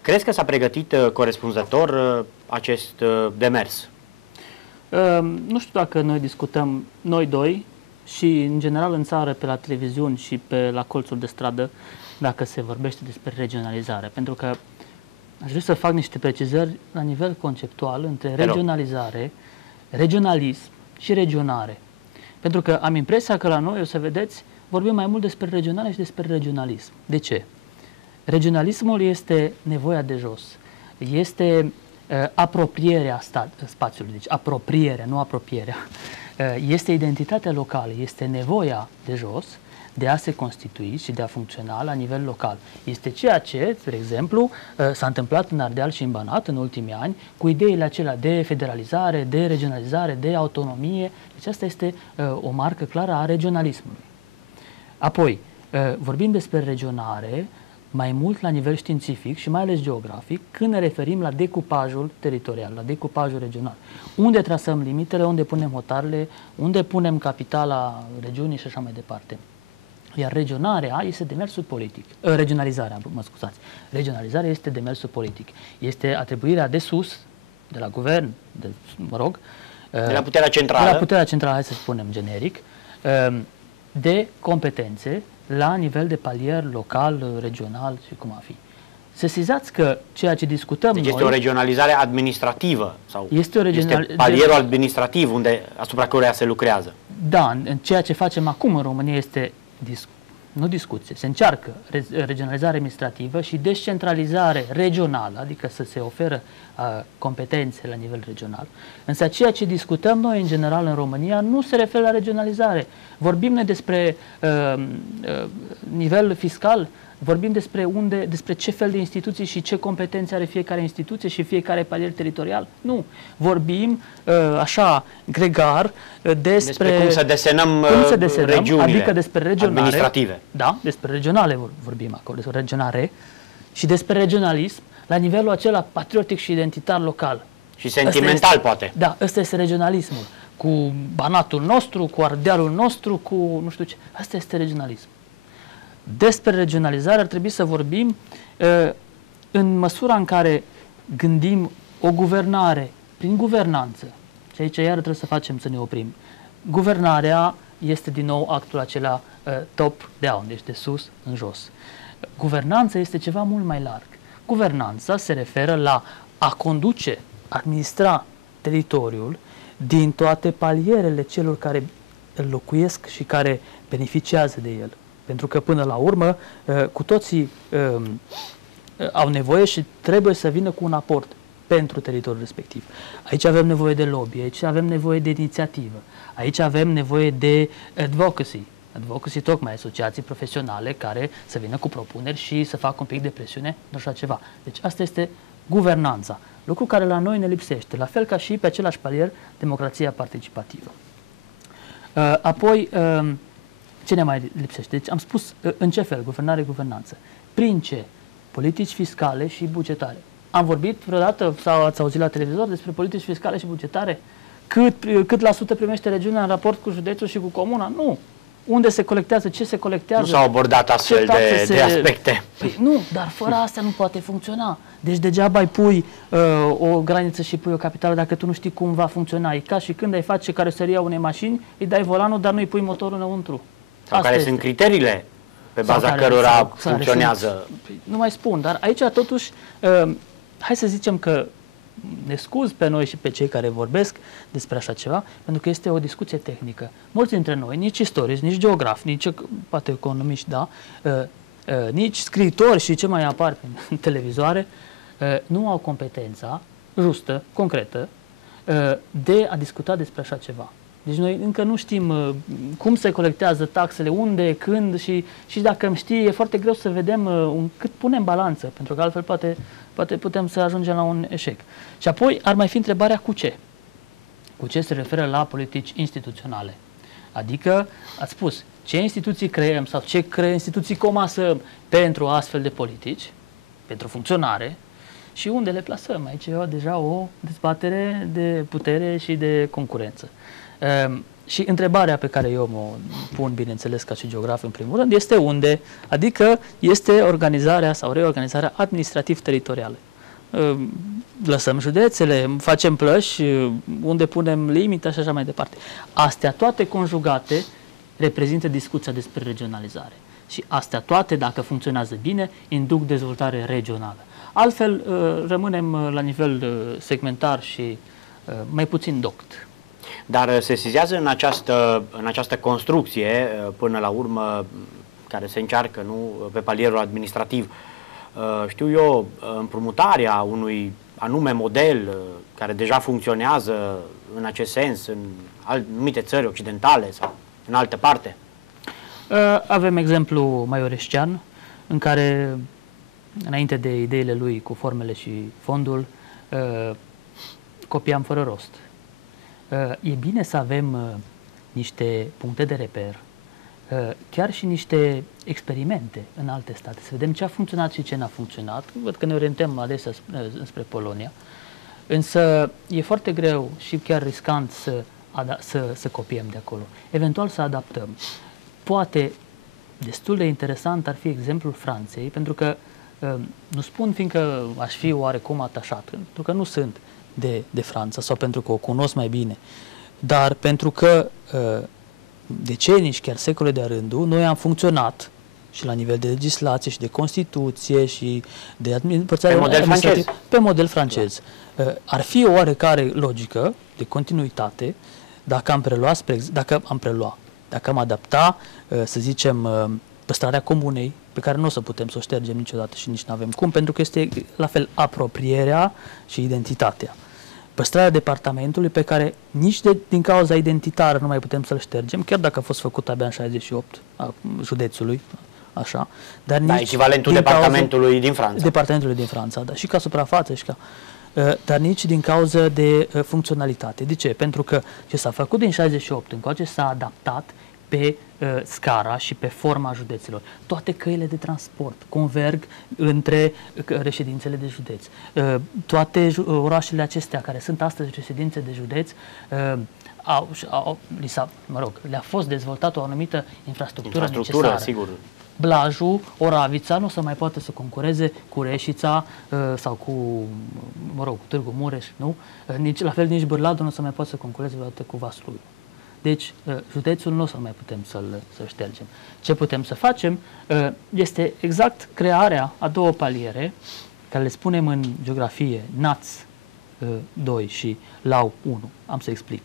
Crezi că s-a pregătit corespunzător acest demers? Nu știu dacă noi discutăm, noi doi, și în general în țară, pe la televiziuni și pe la colțuri de stradă, dacă se vorbește despre regionalizare. Pentru că aș vrea să fac niște precizări la nivel conceptual între regionalizare, regionalism și regionare. Pentru că am impresia că la noi, o să vedeți, vorbim mai mult despre regionale și despre regionalism. De ce? Regionalismul este nevoia de jos. Este apropierea spațiului, deci aproprierea, nu apropierea. Este identitatea locală, este nevoia de jos de a se constitui și de a funcționa la nivel local. Este ceea ce, de exemplu, s-a întâmplat în Ardeal și în Banat în ultimii ani, cu ideile acelea de federalizare, de regionalizare, de autonomie. Deci asta este o marcă clară a regionalismului. Apoi, vorbim despre regionare mai mult la nivel științific și mai ales geografic când ne referim la decupajul teritorial, la decupajul regional. Unde trasăm limitele, unde punem hotarele, unde punem capitala regiunii și așa mai departe. Iar regionarea este demersul politic. Regionalizarea, mă scuzați. Regionalizarea este demersul politic. Este atribuirea de sus, de la guvern, de la puterea centrală. De la puterea centrală, hai să spunem generic, de competențe la nivel de palier local, regional și cum ar fi. Sesizați că ceea ce discutăm deci noi... este o regionalizare administrativă sau este palierul administrativ asupra căruia se lucrează. Da, în ceea ce facem acum în România este nu discuție, se încearcă regionalizare administrativă și descentralizare regională, adică să se oferă competențe la nivel regional. Însă ceea ce discutăm noi în general în România nu se referă la regionalizare. Vorbim noi despre nivel fiscal, vorbim despre ce fel de instituții și ce competențe are fiecare instituție și fiecare palier teritorial. Nu. Vorbim așa, gregar, despre cum să desenăm regiunile, adică despre regionale, administrative. Da, despre regionale vorbim acolo, despre regionare și despre regionalism la nivelul acela patriotic și identitar local. Și sentimental, poate. Da, ăsta este regionalismul. Cu Banatul nostru, cu Ardealul nostru, cu nu știu ce. Asta este regionalism. Despre regionalizare ar trebui să vorbim în măsura în care gândim o guvernare prin guvernanță. Și aici iar trebuie să facem să ne oprim. Guvernarea este din nou actul acela top-down, deci de sus în jos. Guvernanța este ceva mult mai larg. Guvernanța se referă la a conduce, administra teritoriul din toate palierele celor care îl locuiesc și care beneficiază de el. Pentru că până la urmă cu toții au nevoie și trebuie să vină cu un aport pentru teritoriul respectiv. Aici avem nevoie de lobby, aici avem nevoie de inițiativă, aici avem nevoie de advocacy. Advocacy tocmai asociații profesionale care să vină cu propuneri și să facă un pic de presiune, nu așa ceva. Deci asta este guvernanța, lucru care la noi ne lipsește, la fel ca și pe același palier democrația participativă. Apoi, ce ne mai lipsește? Deci am spus în ce fel, guvernare-guvernanță. Prin ce? Politici fiscale și bugetare. Am vorbit vreodată, sau ați auzit la televizor, despre politici fiscale și bugetare? Cât la sută primește regiunea în raport cu județul și cu comuna? Nu. Unde se colectează, ce se colectează? Nu s-au abordat astfel de aspecte. Păi, nu, dar fără astea nu poate funcționa. Deci degeaba îi pui o graniță și pui o capitală dacă tu nu știi cum va funcționa. E ca și când ai face caroseria unei mașini, îi dai volanul, dar nu îi pui motorul înăuntru. Sau care sunt criteriile pe baza cărora funcționează? Nu mai spun, dar aici totuși, hai să zicem că ne scuz pe noi și pe cei care vorbesc despre așa ceva, pentru că este o discuție tehnică. Mulți dintre noi, nici istorici, nici geografi, nici poate economiști, da, nici scriitori și ce mai apar în televizoare, nu au competența justă, concretă, de a discuta despre așa ceva. Deci noi încă nu știm cum se colectează taxele, unde, când și dacă îmi știi, e foarte greu să vedem cât punem balanță, pentru că altfel poate putem să ajungem la un eșec. Și apoi ar mai fi întrebarea cu ce? Cu ce se referă la politici instituționale? Adică, ați spus, ce instituții creăm sau ce instituții comasăm pentru astfel de politici, pentru funcționare, și unde le plasăm. Aici e deja o dezbatere de putere și de concurență. Și întrebarea pe care eu mă pun, bineînțeles, ca și geograf în primul rând, este unde, adică este organizarea sau reorganizarea administrativ-teritorială. Lăsăm județele, facem plăși, unde punem limite și așa mai departe. Astea toate conjugate reprezintă discuția despre regionalizare. Și astea toate, dacă funcționează bine, induc dezvoltare regională. Altfel, rămânem la nivel segmentar și mai puțin doct. Dar se sesizează în această construcție, până la urmă, care se încearcă, nu, pe palierul administrativ, știu eu, împrumutarea unui anume model care deja funcționează în acest sens în anumite țări occidentale sau în altă parte? Avem exemplu maiorescian, în care, înainte de ideile lui cu formele și fondul, copiam fără rost. E bine să avem niște puncte de reper chiar și niște experimente în alte state, să vedem ce a funcționat și ce n-a funcționat. Văd că ne orientăm adesea spre Polonia, însă e foarte greu și chiar riscant să copiem de acolo. Eventual să adaptăm. Poate destul de interesant ar fi exemplul Franței, pentru că nu spun fiindcă aș fi oarecum atașat, pentru că nu sunt de Franța sau pentru că o cunosc mai bine, dar pentru că decenii și chiar secole de-a rândul, noi am funcționat și la nivel de legislație și de Constituție și de pe model francez. Pe model francez. Ar fi o oarecare logică de continuitate dacă am adapta, să zicem, păstrarea comunei, pe care nu o să putem să o ștergem niciodată și nici nu avem cum, pentru că este la fel apropierea și identitatea. Păstrarea departamentului, pe care nici din cauza identitară nu mai putem să-l ștergem, chiar dacă a fost făcut abia în 68, a județului, așa. Dar nici echivalentul departamentului din Franța. Departamentului din Franța, da, și ca suprafață, și ca... dar nici din cauza de funcționalitate. De ce? Pentru că ce s-a făcut din 68 încoace s-a adaptat pe scara și pe forma județelor. Toate căile de transport converg între reședințele de județ. Toate orașele acestea care sunt astăzi reședințe de județ le-a fost dezvoltată o anumită infrastructură necesară. Sigur. Blajul, Oravița nu o să mai poată să concureze cu Reșița sau cu Târgu Mureș, nu? La fel nici Bârladul nu o să mai poată să concureze vreodată cu Vaslui. Deci, județul nu o să mai putem să-l ștergem. Ce putem să facem este exact crearea a două paliere, care le spunem în geografie NATS 2 și LAU 1. Am să explic.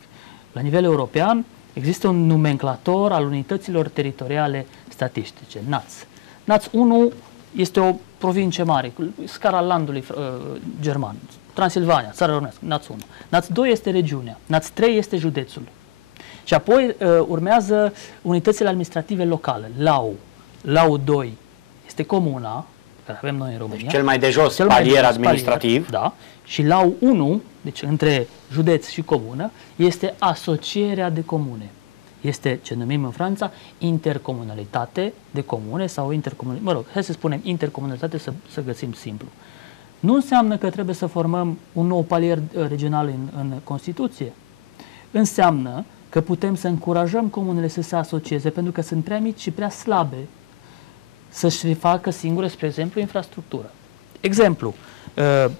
La nivel european există un nomenclator al unităților teritoriale statistice, NATS. NATS 1 este o provincie mare, scara landului german, Transilvania, țara românească, NATS 1. NATS 2 este regiunea, NATS 3 este județul. Și apoi urmează unitățile administrative locale, LAU. LAU 2 este comuna, care avem noi în România. Deci cel mai de jos palier administrativ. Da. Și LAU 1, deci între județ și comună, este asocierea de comune. Este ce numim în Franța intercomunalitate de comune sau intercomunalitate. Mă rog, hai să spunem intercomunalitate să găsim simplu. Nu înseamnă că trebuie să formăm un nou palier regional în Constituție. Înseamnă că putem să încurajăm comunele să se asocieze pentru că sunt prea mici și prea slabe să-și facă singure, spre exemplu, infrastructură. Exemplu,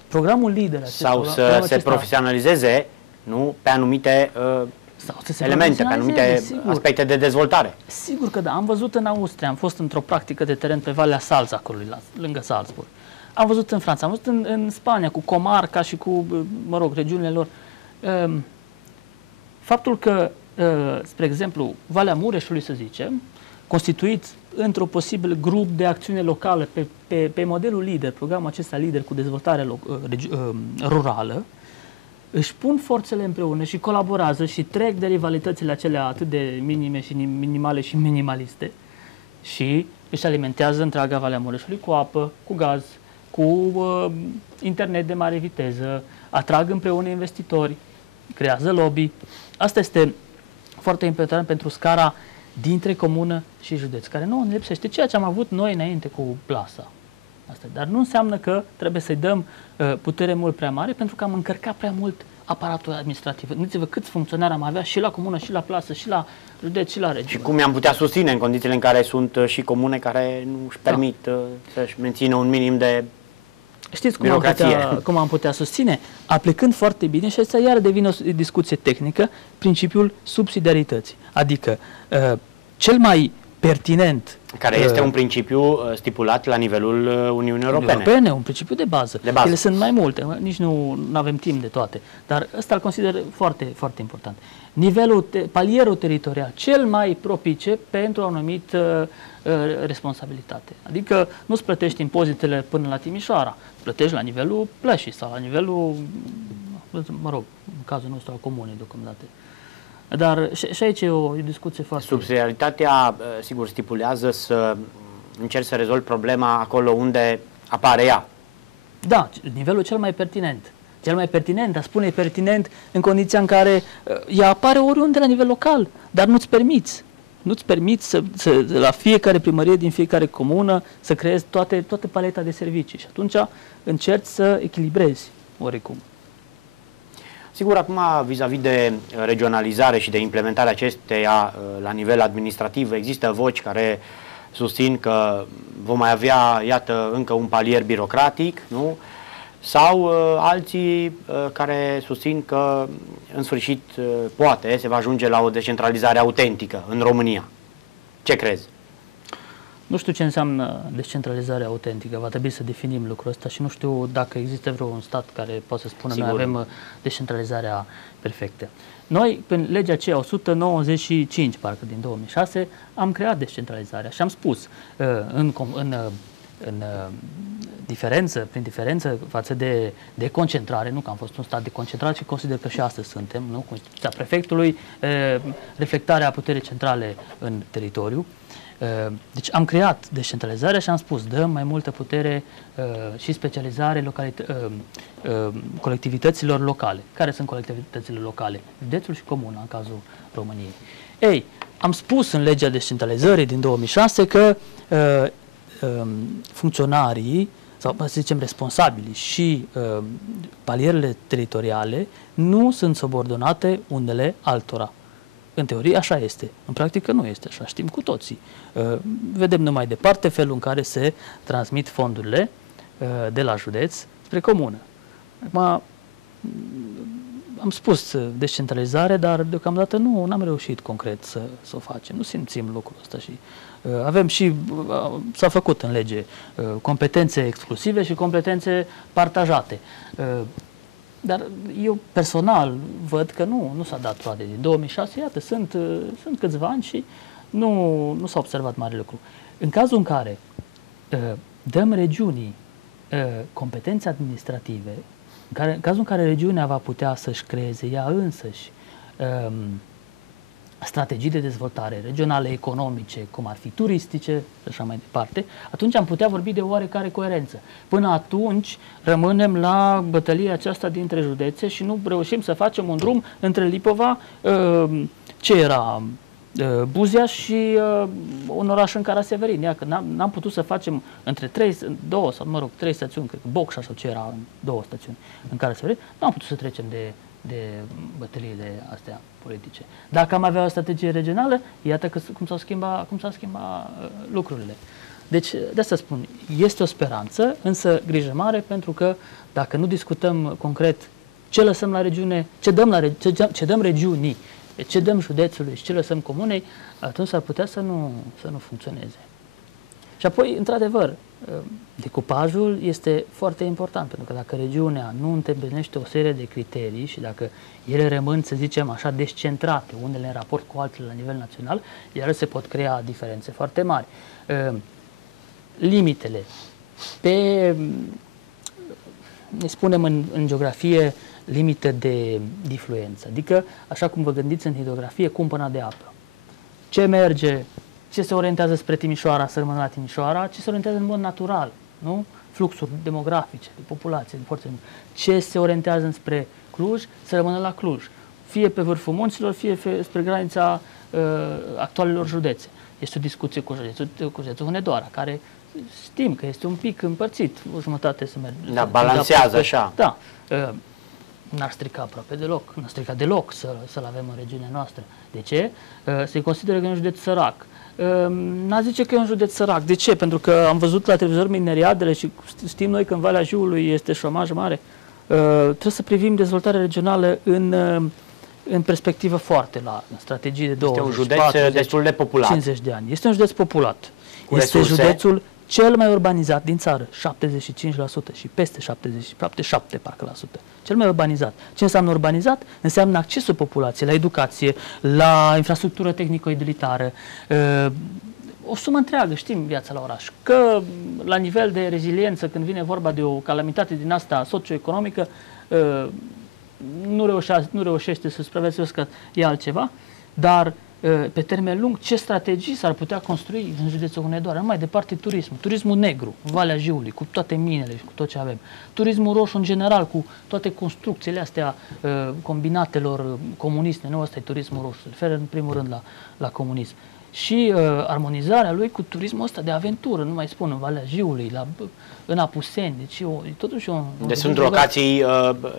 programul LEADER sau să se profesionalizeze, nu, pe anumite elemente, pe anumite aspecte de dezvoltare. Sigur că da. Am văzut în Austria, am fost într-o practică de teren pe Valea Salzacului, lângă Salzburg. Am văzut în Franța, am văzut în Spania, cu Comarca și cu, regiunile lor. Faptul că, spre exemplu, Valea Mureșului, să zicem, constituit într-o posibil grup de acțiune locală pe modelul LEADER, programul acesta LEADER cu dezvoltare rurală, își pun forțele împreună și colaborează și trec de rivalitățile acelea atât de minime și minimale și minimaliste și își alimentează întreaga Valea Mureșului cu apă, cu gaz, cu internet de mare viteză, atrag împreună investitori, creează lobby. Asta este foarte important pentru scara dintre comună și județ, care nu ne lipsește, ceea ce am avut noi înainte cu plasa. Asta. Dar nu înseamnă că trebuie să-i dăm putere mult prea mare, pentru că am încărcat prea mult aparatul administrativ. Gândiți-vă câți funcționari am avea și la comună, și la plasă, și la județ, și la regiune. Și cum i-am putea susține în condițiile în care sunt și comune care nu își permit să-și mențină un minim de Știți cum am putea susține? Aplicând foarte bine, și asta iar devine o discuție tehnică, principiul subsidiarității. Adică cel mai pertinent... Care este un principiu stipulat la nivelul Uniunii Europene. Un principiu de bază. De bază. Ele sunt mai multe, nici nu avem timp de toate, dar ăsta îl consider foarte, foarte important. Palierul teritorial cel mai propice pentru o anumită responsabilitate. Adică nu-ți plătești impozitele până la Timișoara, plătești la nivelul plășii sau la nivelul, în cazul nostru al comunei deocamdată. Dar și aici e o discuție foarte... Subsidiaritatea, sigur, stipulează să încerci să rezolvi problema acolo unde apare ea. Da, nivelul cel mai pertinent. Cel mai pertinent, dar spune pertinent în condiția în care ea apare oriunde la nivel local, dar nu-ți permiți. nu-ți permiți la fiecare primărie din fiecare comună să creezi toată paleta de servicii și atunci încerci să echilibrezi oricum. Sigur, acum, vis-a-vis de regionalizare și de implementarea acesteia la nivel administrativ, există voci care susțin că vom mai avea, iată, încă un palier birocratic, nu? Sau alții care susțin că, în sfârșit, poate se va ajunge la o descentralizare autentică în România. Ce crezi? Nu știu ce înseamnă descentralizare autentică, va trebui să definim lucrul ăsta și nu știu dacă există vreun stat care poate să spună noi avem descentralizarea perfectă. Noi, prin legea aceea 195, parcă din 2006, am creat descentralizarea și am spus prin diferență față de concentrare, nu că am fost un stat de concentrare, ci consider că și astăzi suntem, nu? Constituția prefectului, reflectarea puterii centrale în teritoriu. Deci am creat descentralizarea și am spus, dăm mai multă putere și specializare colectivităților locale. Care sunt colectivitățile locale? Județul și comuna, în cazul României. Ei, am spus în legea descentralizării din 2006 că funcționarii, sau să zicem responsabili și palierele teritoriale nu sunt subordonate unele altora. În teorie așa este, în practică nu este așa, știm cu toții. Vedem numai departe felul în care se transmit fondurile de la județ spre comună. Acum, am spus descentralizare, dar deocamdată nu am reușit concret să o facem. Nu simțim lucrul ăsta și avem și, s-a făcut în lege, competențe exclusive și competențe partajate. Dar eu personal văd că nu s-a dat roade. Din 2006, iată, sunt câțiva ani și nu s-a observat mare lucru. În cazul în care dăm regiunii competențe administrative, în cazul în care regiunea va putea să-și creeze ea însăși strategii de dezvoltare regionale, economice, cum ar fi turistice și așa mai departe, atunci am putea vorbi de oarecare coerență. Până atunci rămânem la bătălia aceasta dintre județe și nu reușim să facem un drum între Lipova, ce era Buzia și un oraș în Caraseverin. Ia că n-am putut să facem între trei stațiuni, cred că Bocșa sau ce era, 2 stațiuni în Caraseverin, n-am putut să trecem de bătăliile astea politice. Dacă am avea o strategie regională, iată că cum s-au schimbat lucrurile. Deci, de asta spun, este o speranță, însă grijă mare, pentru că dacă nu discutăm concret ce lăsăm la regiune, ce dăm regiunii, ce dăm județului și ce lăsăm comunei, atunci s-ar putea să nu funcționeze. Și apoi, într-adevăr, decupajul este foarte important, pentru că dacă regiunea nu îndeplinește o serie de criterii și dacă ele rămân, să zicem așa, descentrate, unele în raport cu altele la nivel național, iar se pot crea diferențe foarte mari. Limitele. Ne spunem în geografie limite de difluență, adică, așa cum vă gândiți în hidrografie, cumpăna de apă. Ce merge, ce se orientează spre Timișoara, să rămână la Timișoara, ce se orientează în mod natural, nu? Fluxuri demografice, de populație, de forțe. Ce se orientează spre Cluj, să rămână la Cluj. Fie pe vârful munților, fie spre granița actualelor județe. Este o discuție cu județul Hunedoara, care știm că este un pic împărțit, o jumătate să merge. Da, balancează așa. Da. N-ar strica aproape deloc, n-ar strica deloc să-l avem în regiunea noastră. De ce? Se consideră că e un județ sărac. N-a zice că e un județ sărac. De ce? Pentru că am văzut la televizor mineriadele și știm noi că în Valea Jiului este șomaj mare. Trebuie să privim dezvoltarea regională în perspectivă foarte largă, în strategii de 20, este un județ 40, destul de populat. 50 de ani. Este un județ populat. Cu este resurse. Județul cel mai urbanizat din țară, 75% și peste 77 parcă la sută. Cel mai urbanizat. Ce înseamnă urbanizat? Înseamnă accesul populației la educație, la infrastructură tehnico-edilitară, o sumă întreagă, știm viața la oraș. Că la nivel de reziliență, când vine vorba de o calamitate din asta socioeconomică, nu reușește să supraviețuiască, e altceva, dar pe termen lung, ce strategii s-ar putea construi în județul Hunedoara? Mai departe, turismul negru, Valea Jiului, cu toate minele și cu tot ce avem. Turismul roșu în general, cu toate construcțiile astea combinatelor comuniste. Nu, ăsta e turismul roșu, se referă în primul rând la comunism. și armonizarea lui cu turismul ăsta de aventură, nu mai spun, în Valea Jiului, în Apuseni, deci totuși Deci sunt locații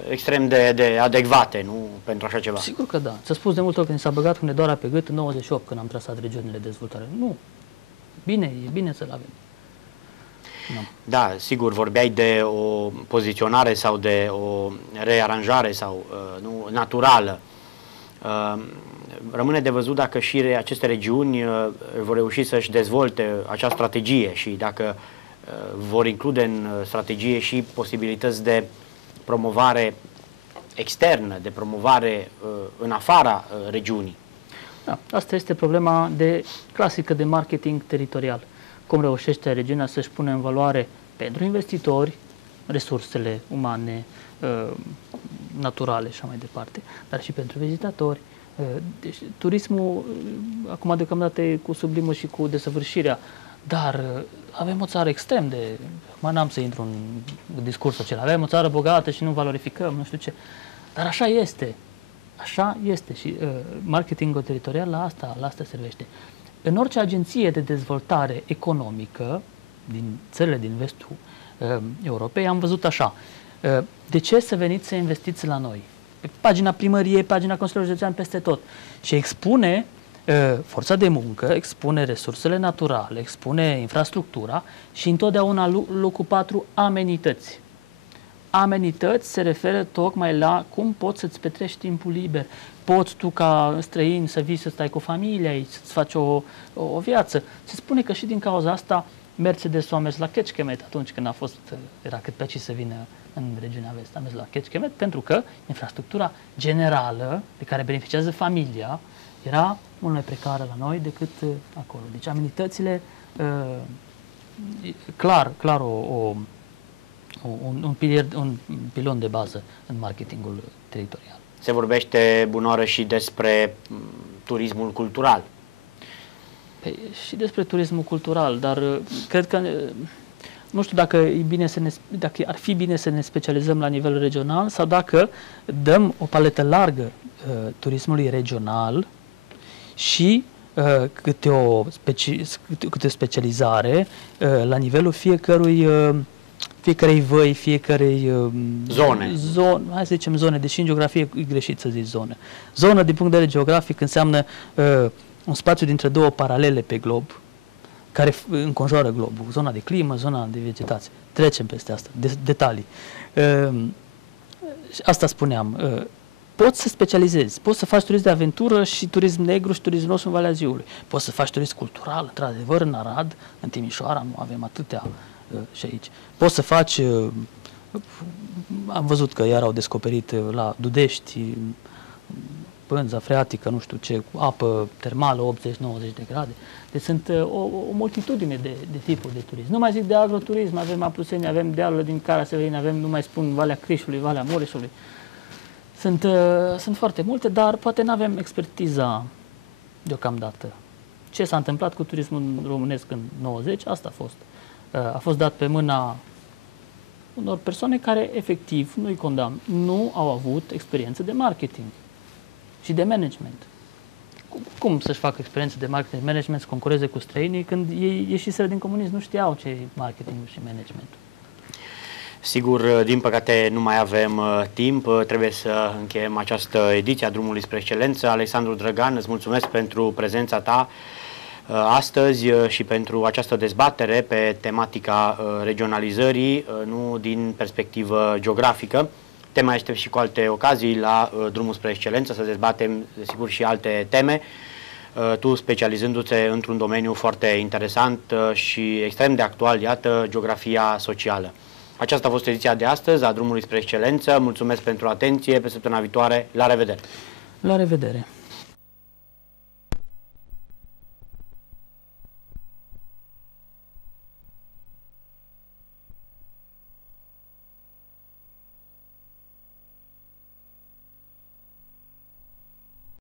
extrem de adecvate, nu, pentru așa ceva. Sigur că da. Ți-a spus de multe ori că ni s-a băgat Hunedoara pe gât în 98, când am trasat regiunile de dezvoltare. Nu. Bine, e bine să-l avem. No. Da, sigur, vorbeai de o poziționare sau de o rearanjare sau naturală. Rămâne de văzut dacă și aceste regiuni vor reuși să-și dezvolte acea strategie și dacă vor include în strategie și posibilități de promovare externă, de promovare în afara regiunii. Da, asta este problema clasică de marketing teritorial. Cum reușește regiunea să-și pune în valoare pentru investitori resursele umane, naturale și așa mai departe, dar și pentru vizitatori. Deci, turismul, acum deocamdată e cu sublimul și cu desăvârșirea, dar avem o țară extrem de... Acum n-am să intru în discursul acela. Avem o țară bogată și nu valorificăm, nu știu ce. Dar așa este. Așa este și marketingul teritorial la asta servește. În orice agenție de dezvoltare economică din țările din vestul Europei am văzut așa. De ce să veniți să investiți la noi? Pe pagina primăriei, pagina Consiliului Județean, peste tot. Și expune forța de muncă, expune resursele naturale, expune infrastructura și întotdeauna locul 4, amenități. Amenități se referă tocmai la cum poți să-ți petrești timpul liber. Poți tu ca străin să vii să stai cu familia aici, să-ți faci o viață. Se spune că și din cauza asta Mercedes a mers la Kecskemét atunci când era cât pe aici să vină în regiunea vest. A mers la Kecskemét pentru că infrastructura generală de care beneficiază familia era mult mai precară la noi decât acolo. Deci amenitățile, clar un pilon de bază în marketingul teritorial. Se vorbește bunoară și despre turismul cultural. Păi, și despre turismul cultural, dar cred că nu știu dacă dacă ar fi bine să ne specializăm la nivel regional sau dacă dăm o paletă largă turismului regional și câte o specializare la nivelul fiecărei văi, fiecarei zone. Hai să zicem zone, deși în geografie e greșit să zici zone. Zonă, din punct de vedere geografic, înseamnă un spațiu dintre două paralele pe glob, care înconjoară globul. Zona de climă, zona de vegetație. Trecem peste asta, detalii. Asta spuneam. Poți să specializezi, poți să faci turism de aventură și turism negru și turism roșu în Valea Jiului. Poți să faci turism cultural, într-adevăr, în Arad, în Timișoara, nu avem atâtea și aici. Poți să faci, am văzut că iar au descoperit la Dudești, pânza freatică, nu știu ce, cu apă termală, 80-90 de grade. Deci sunt o multitudine de tipuri de turism. Nu mai zic de agroturism, avem Apuseni, avem dealurile din Cara-Severin, avem, nu mai spun, Valea Crișului, Valea Mureșului. Sunt foarte multe, dar poate nu avem expertiza deocamdată. Ce s-a întâmplat cu turismul românesc în 90, asta a fost. A fost dat pe mâna unor persoane care, efectiv, nu-i condamn, nu au avut experiență de marketing și de management. Cum să-și facă experiență de marketing și management, să concureze cu străinii, când ei ieșiseră din comunism, nu știau ce e marketing și management? Sigur, din păcate nu mai avem timp, trebuie să încheiem această ediție a Drumului spre Excelență. Alexandru Drăgan, îți mulțumesc pentru prezența ta astăzi și pentru această dezbatere pe tematica regionalizării, nu din perspectivă geografică. Te mai aștept și cu alte ocazii la Drumul spre Excelență, să dezbatem, desigur, și alte teme, tu specializându-te într-un domeniu foarte interesant și extrem de actual, iată, geografia socială. Aceasta a fost ediția de astăzi a Drumului spre Excelență. Mulțumesc pentru atenție. Pe săptămâna viitoare, la revedere! La revedere!